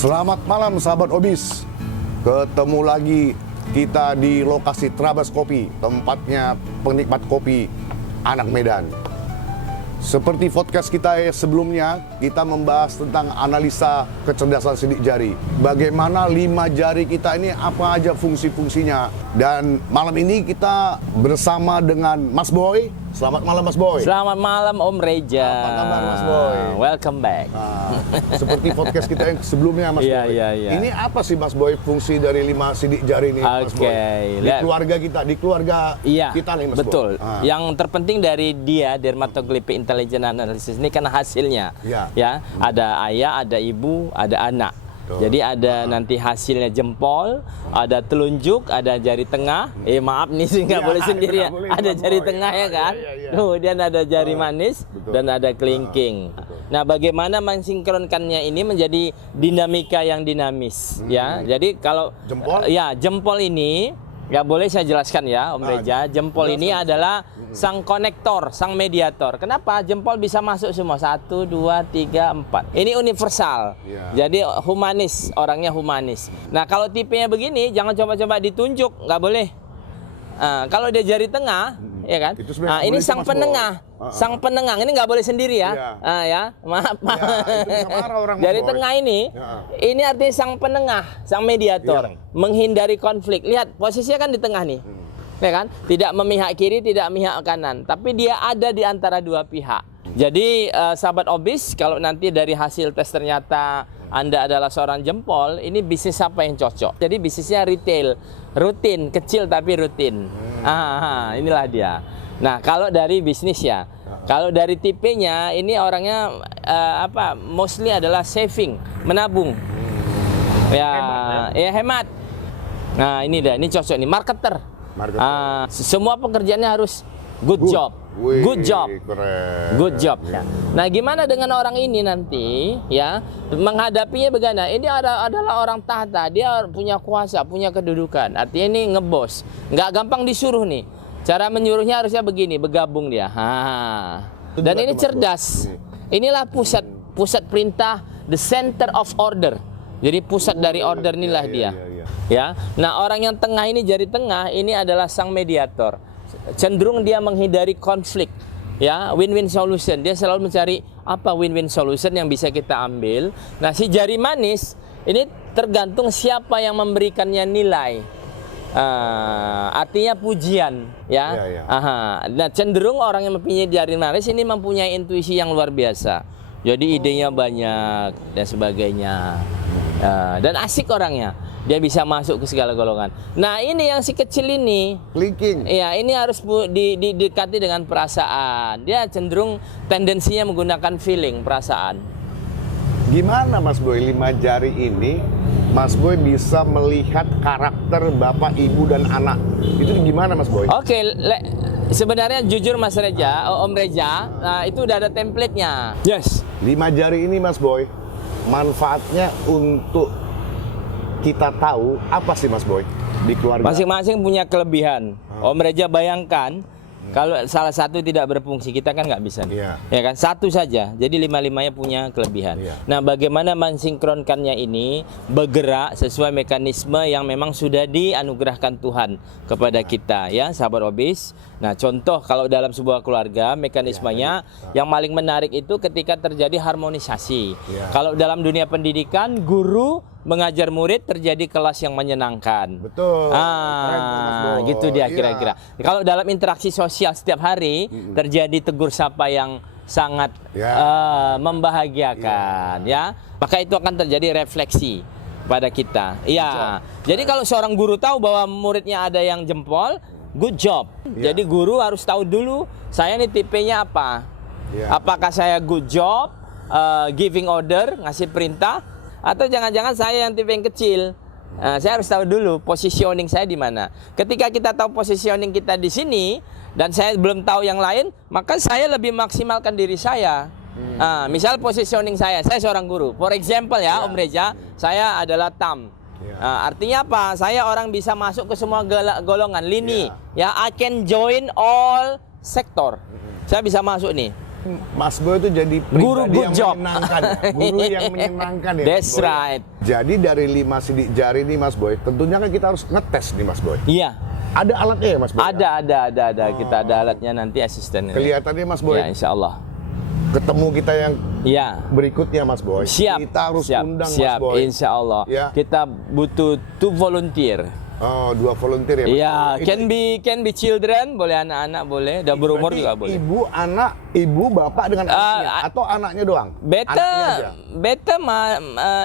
Selamat malam sahabat Obis. Ketemu lagi kita di lokasi Trabas Kopi, tempatnya penikmat kopi anak Medan. Seperti podcast kita sebelumnya, kita membahas tentang analisa kecerdasan sidik jari. Bagaimana 5 jari kita ini apa aja fungsi-fungsinya. Dan malam ini kita bersama dengan Mas Boy. Selamat malam Mas Boy. Selamat malam Om Reja. Apa kabar Mas Boy? Welcome back. Nah, seperti podcast kita yang sebelumnya Mas Iya, Boy. iya, iya. Ini apa sih Mas Boy fungsi dari 5 sidik jari ini Mas Boy? Di keluarga kita, di keluarga kita nih Mas betul. Boy. Yang terpenting dari dia dermatoglyphic intelligent analysis ini kan hasilnya. Ya, ada ayah, ada ibu, ada anak. Jadi ada nanti hasilnya jempol, ada telunjuk, ada jari tengah. Maaf nih sih nggak boleh sendiri ya. Ada jari tengah ya kan. Kemudian ada jari manis dan ada kelingking. Nah, bagaimana mensinkronkannya ini menjadi dinamika yang dinamis ya. Jadi kalau jempol ini ya boleh saya jelaskan ya Om Reja. Jempol ini adalah sang konektor, sang mediator. Kenapa? Jempol bisa masuk semua. 1, 2, 3, 4. Ini universal. Jadi humanis, orangnya humanis. Nah kalau tipenya begini, jangan coba-coba ditunjuk. Nggak boleh. Kalau dia jari tengah, ya kan? Nah, ini sang penengah. Sang penengah ini nggak boleh sendiri ya. Ya, maaf. Jari tengah ini artinya sang penengah, sang mediator, menghindari konflik. Lihat posisinya kan di tengah nih, ya kan? Tidak memihak kiri, tidak memihak kanan, tapi dia ada di antara dua pihak. Jadi sahabat Obis, kalau nanti dari hasil tes ternyata Anda adalah seorang jempol, ini bisnis apa yang cocok? Jadi bisnisnya retail, rutin, kecil tapi rutin. Inilah dia. Nah, kalau dari bisnis ya, kalau dari tipenya ini orangnya mostly adalah saving, menabung. Hemat. Nah, ini dah, ini cocok nih, marketer. Semua pekerjaannya harus good job. Good job. Keren. Good job. Nah, gimana dengan orang ini nanti ya menghadapinya bagaimana? Ini adalah orang tahta, dia punya kuasa, punya kedudukan. Artinya ini ngebos, nggak gampang disuruh nih. Cara menyuruhnya harusnya begini, bergabung dia. Dan ini cerdas. Inilah pusat perintah, the center of order. Jadi pusat dari order inilah dia. Ya. Nah, orang yang tengah ini, jari tengah ini adalah sang mediator. Cenderung dia menghindari konflik. Ya, win-win solution. Dia selalu mencari apa win-win solution yang bisa kita ambil. Nah, si jari manis ini tergantung siapa yang memberikannya nilai. Artinya pujian ya. Nah, cenderung orang yang mempunyai jari manis ini mempunyai intuisi yang luar biasa. Jadi idenya banyak dan sebagainya. Dan asik orangnya. Dia bisa masuk ke segala golongan. Nah, ini yang si kecil ini, Kelingking. Iya, ini harus didekati dengan perasaan. Dia cenderung tendensinya menggunakan feeling, perasaan. Gimana Mas Boy 5 jari ini Mas Boy bisa melihat karakter bapak, ibu, dan anak? Itu gimana Mas Boy? Oke, sebenarnya jujur Mas Reja, Om Reja, itu udah ada template-nya. Yes. 5 jari ini Mas Boy, manfaatnya untuk kita tahu apa sih Mas Boy di keluarga? Masing-masing punya kelebihan. Om Reja bayangkan, kalau salah satu tidak berfungsi, kita kan nggak bisa. Ya kan, satu saja. Jadi 5-5-nya punya kelebihan. Nah, bagaimana mensinkronkannya ini bergerak sesuai mekanisme yang memang sudah dianugerahkan Tuhan kepada kita ya, sahabat Obis. Nah, contoh kalau dalam sebuah keluarga mekanismenya yang paling menarik itu ketika terjadi harmonisasi. Kalau dalam dunia pendidikan, guru mengajar murid terjadi kelas yang menyenangkan. Betul. Gitu dia kira-kira. Kalau dalam interaksi sosial setiap hari terjadi tegur sapa yang sangat membahagiakan ya. Maka itu akan terjadi refleksi pada kita. Iya. Jadi kalau seorang guru tahu bahwa muridnya ada yang jempol, good job. Jadi guru harus tahu dulu saya nih tipenya apa. Apakah saya good job, giving order, ngasih perintah, atau jangan-jangan saya yang tipe yang kecil. Saya harus tahu dulu positioning saya di mana. Ketika kita tahu positioning kita di sini dan saya belum tahu yang lain, maka saya lebih maksimalkan diri saya. Misal positioning saya seorang guru. For example ya, Om Reja, saya adalah tam. Artinya apa? Saya orang bisa masuk ke semua golongan lini. Ya, I can join all sektor. Saya bisa masuk nih. Mas Boy itu jadi Guru pribadi good yang job. menyenangkan, ya. Guru yang menyenangkan ya. That's Mas Boy. right. Jadi dari 5 sidik jari nih Mas Boy, tentunya kan kita harus ngetes nih Mas Boy. Iya. Ada alatnya ya Mas Boy? Ada. Kita ada alatnya nanti asisten. Kelihatannya Mas Boy. Ya, insya Allah. Ketemu kita yang Iya. berikutnya Mas Boy. Siap. Kita harus undang Siap. Mas Boy. Insya Allah. Ya. Kita butuh 2 volunteer. Oh, 2 volunteer ya Mas Iya, Boy. can be children, boleh anak-anak boleh, udah berumur Berarti juga boleh. Ibu, anak, ibu, bapak dengan anaknya atau anaknya doang? Anaknya aja. Beta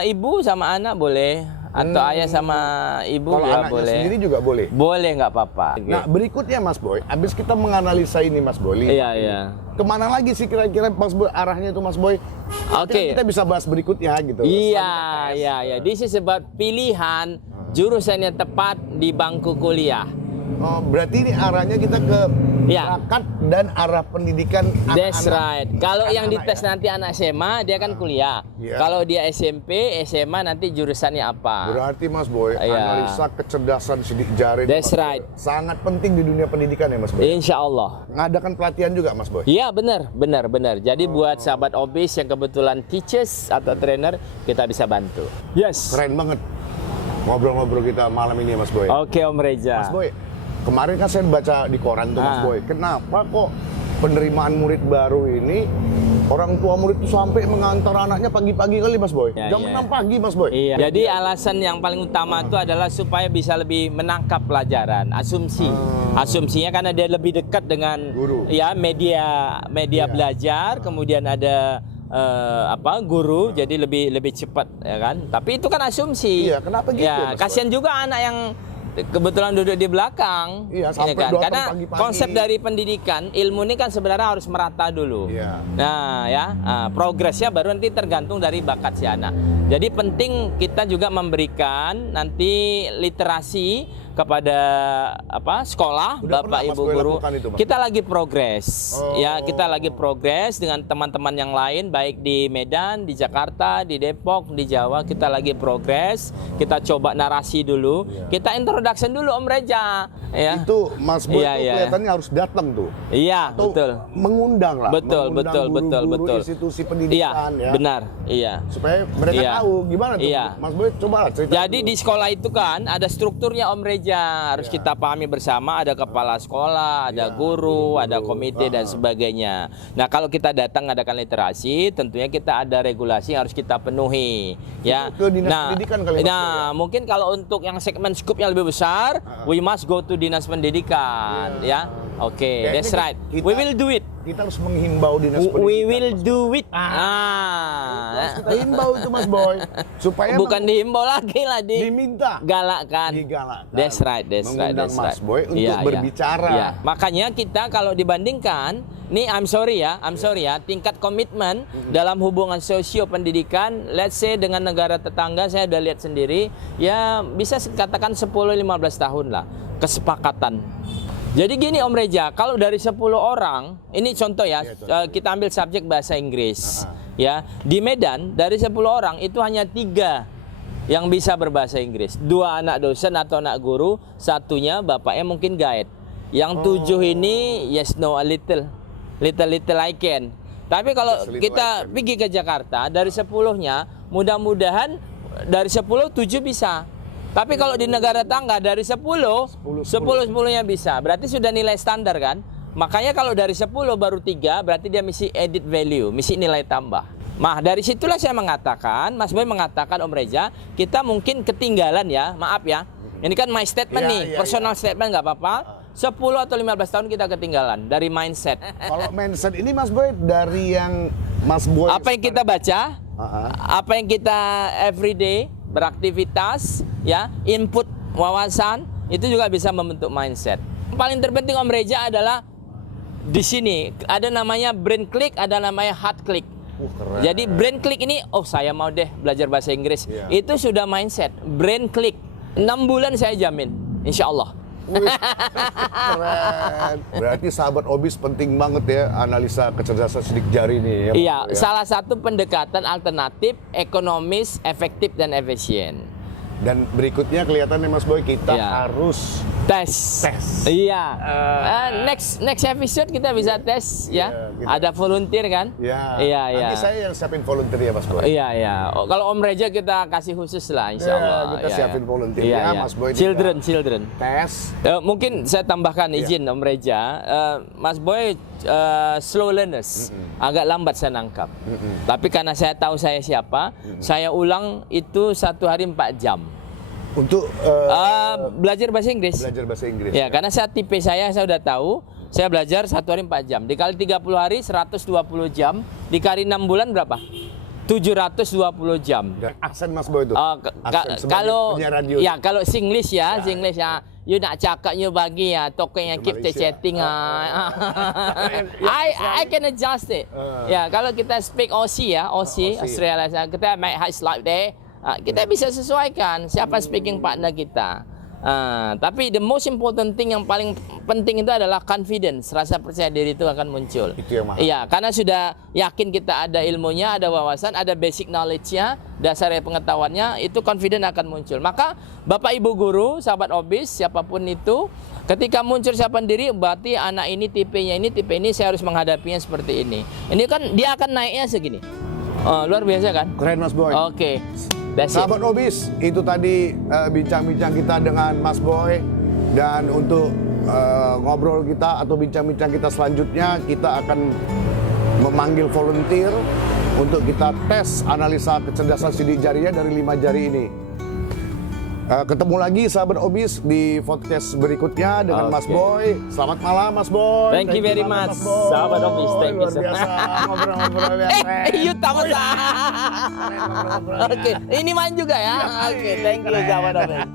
ibu sama anak boleh, atau ayah sama ibu Kalau juga anaknya boleh. sendiri juga boleh. Boleh nggak apa-apa. Nah, berikutnya Mas Boy, abis kita menganalisa ini Mas Boy, Iya. kemana lagi sih kira-kira Mas Boy arahnya itu Mas Boy? Nanti Oke. kan kita bisa bahas berikutnya gitu. Iya. This is about pilihan jurusan yang tepat di bangku kuliah. Oh, berarti ini arahnya kita ke Iya. bakat dan arah pendidikan anak-anak. That's right. Kalau yang Anak-anak dites ya? nanti anak SMA, dia kan kuliah. Iya. Kalau dia SMP, SMA nanti jurusannya apa? Berarti Mas Boy, Iya. analisa kecerdasan sidik jari ini, That's Mas Boy, right. sangat penting di dunia pendidikan ya Mas Boy. Insya Allah. Ngadakan pelatihan juga Mas Boy. Iya benar. Jadi buat sahabat obis yang kebetulan teachers atau trainer, kita bisa bantu. Yes. Keren banget ngobrol-ngobrol kita malam ini ya Mas Boy. Oke Om Reza. Mas Boy, kemarin kan saya baca di koran tuh Mas Ah. Boy, kenapa kok penerimaan murid baru ini orang tua murid itu sampai mengantar anaknya pagi-pagi kali Mas Boy? Ya, Jam ya. 6 pagi Mas Boy. Iya. Jadi alasan yang paling utama itu adalah supaya bisa lebih menangkap pelajaran, asumsi. Asumsinya karena dia lebih dekat dengan Guru. ya media Iya. belajar, kemudian ada guru, jadi lebih cepat ya kan. Tapi itu kan asumsi. Iya, kenapa gitu, Ya, Mas kasihan juga anak yang kebetulan duduk di belakang. Iya, ya sampai kan? datang Karena pagi-pagi. konsep dari pendidikan, ilmu ini kan sebenarnya harus merata dulu. Iya. Nah, ya, progresnya baru nanti tergantung dari bakat si anak. Jadi penting kita juga memberikan nanti literasi kepada sekolah, Udah Bapak pernah Mas Ibu Boy guru. lakukan itu, Mas? Kita lagi progres. Oh. Ya, kita lagi progres dengan teman-teman yang lain baik di Medan, di Jakarta, di Depok, di Jawa, kita lagi progres. Kita coba narasi dulu. Kita introduction dulu Om Reza, ya. Itu Mas Boy Iya, tuh iya. kelihatannya harus datang tuh. Iya, Atau betul. mengundang lah. Betul, mengundang guru-guru betul. institusi Iya, pendidikan ya. benar. Iya. Supaya mereka Iya. tahu gimana tuh. Iya. Mas Boy coba lah cerita. Jadi di sekolah itu kan ada strukturnya Om Reza, harus kita pahami bersama, ada kepala sekolah, ada guru, ada komite dan sebagainya. Nah, kalau kita datang adakan literasi, tentunya kita ada regulasi yang harus kita penuhi, ya. Ke dinas pendidikan kali, Mas, Nah, mungkin kalau untuk yang segmen scoop yang lebih besar, we must go to dinas pendidikan, ya. Oke, Kayaknya that's right. kita- We will do it. Kita harus menghimbau dinas pendidikan. We will do it. Harus kita himbau itu Mas Boy. Supaya Bukan dihimbau lagi lah, diminta. galakkan. Digalakkan. That's right. Mengundang That's Mas right. Boy untuk Iya, iya. berbicara. Iya. Makanya kita kalau dibandingkan, nih I'm sorry ya, tingkat komitmen dalam hubungan sosio pendidikan, let's say dengan negara tetangga, saya udah lihat sendiri, ya bisa katakan 10-15 tahun lah kesepakatan. Jadi gini Om Reza, kalau dari 10 orang, ini contoh ya, kita ambil subjek bahasa Inggris. Ya, di Medan dari 10 orang itu hanya 3 yang bisa berbahasa Inggris. 2 anak dosen atau anak guru, satunya bapaknya mungkin guide. Yang 7 ini yes no a little I can. Tapi kalau Just a little kita I can. pergi ke Jakarta dari 10-nya, mudah-mudahan dari 10 7 bisa. Tapi kalau di negara tangga dari 10-nya bisa. Berarti sudah nilai standar kan? Makanya kalau dari 10 baru 3 berarti dia mesti added value, mesti nilai tambah. Nah, dari situlah saya mengatakan, Mas Boy mengatakan Om Reza, kita mungkin ketinggalan ya, maaf ya. Ini kan my statement Iya, nih, iya, personal statement nggak apa-apa. 10 atau 15 tahun kita ketinggalan dari mindset. Kalau mindset ini Mas Boy dari yang Mas Boy Apa yang kita baca, apa yang kita everyday beraktivitas, ya, input wawasan itu juga bisa membentuk mindset. Yang paling terpenting Om Reza adalah di sini ada namanya brain click, ada namanya heart click. keren. Jadi brain click ini, oh saya mau deh belajar bahasa Inggris. Iya. Itu sudah mindset. Brain click 6 bulan saya jamin, insya Allah. Wih, keren. Berarti sahabat obis penting banget ya analisa kecerdasan sidik jari ini ya. Mas Iya, Boy, ya. salah satu pendekatan alternatif, ekonomis, efektif dan efisien. Dan berikutnya kelihatannya Mas Boy kita Iya. harus Tes. Iya. Next episode kita bisa tes ya. kita- Ada volunteer kan? Ya. Iya, iya. Nanti saya yang siapin volunteer ya Mas Boy. Iya, iya. Oh, kalau Om Reja kita kasih khusus lah, insya Allah. kita Iya, siapin iya. volunteer Iya, ya, iya. Mas Boy. Children. Tes. Mungkin saya tambahkan izin Om Reja, Mas Boy slow learners, agak lambat saya nangkap. Tapi karena saya tahu saya siapa, saya ulang itu 1 hari 4 jam. Untuk Belajar bahasa Inggris. belajar bahasa Inggris. Ya, karena saya tipe saya sudah tahu. Saya belajar 1 hari 4 jam. Dikali 30 hari 120 jam. Dikali 6 bulan berapa? 720 jam. Dan aksen Mas Boy itu. Aksen sebagai Kalau penyiar radio. ya kalau Singlish ya, Singlish ya. You nak cakap you bagi ya, token yang keep the Malaysia. chatting I can adjust it. Ya, kalau kita speak Aussie ya, Aussie, Australia, kita make high slide there. Kita bisa sesuaikan siapa speaking partner kita. Tapi the most important thing yang paling penting itu adalah confidence, rasa percaya diri itu akan muncul. Itu yang mahal. Iya, karena sudah yakin kita ada ilmunya, ada wawasan, ada basic knowledge-nya, dasar pengetahuannya, itu confident akan muncul. Maka Bapak Ibu guru, sahabat obis, siapapun itu, ketika muncul siapan diri, berarti anak ini tipenya ini, tipe ini, saya harus menghadapinya seperti ini. Ini kan dia akan naiknya segini. Luar biasa kan? Keren Mas Boy. Oke. That's it. Sahabat Obis, itu tadi bincang-bincang kita dengan Mas Boy. Dan untuk ngobrol kita atau bincang-bincang kita selanjutnya, kita akan memanggil volunteer untuk kita tes analisa kecerdasan sidik jarinya dari 5 jari ini. Ketemu lagi sahabat Obis di podcast berikutnya dengan Mas Boy. Selamat malam Mas Boy. Thank you very banget, much, Mas Boy. sahabat Obis. Thank you Luar so biasa ngobrol-ngobrolnya. You tahu Oke, ini main juga ya. Oke, thank you sahabat Obis.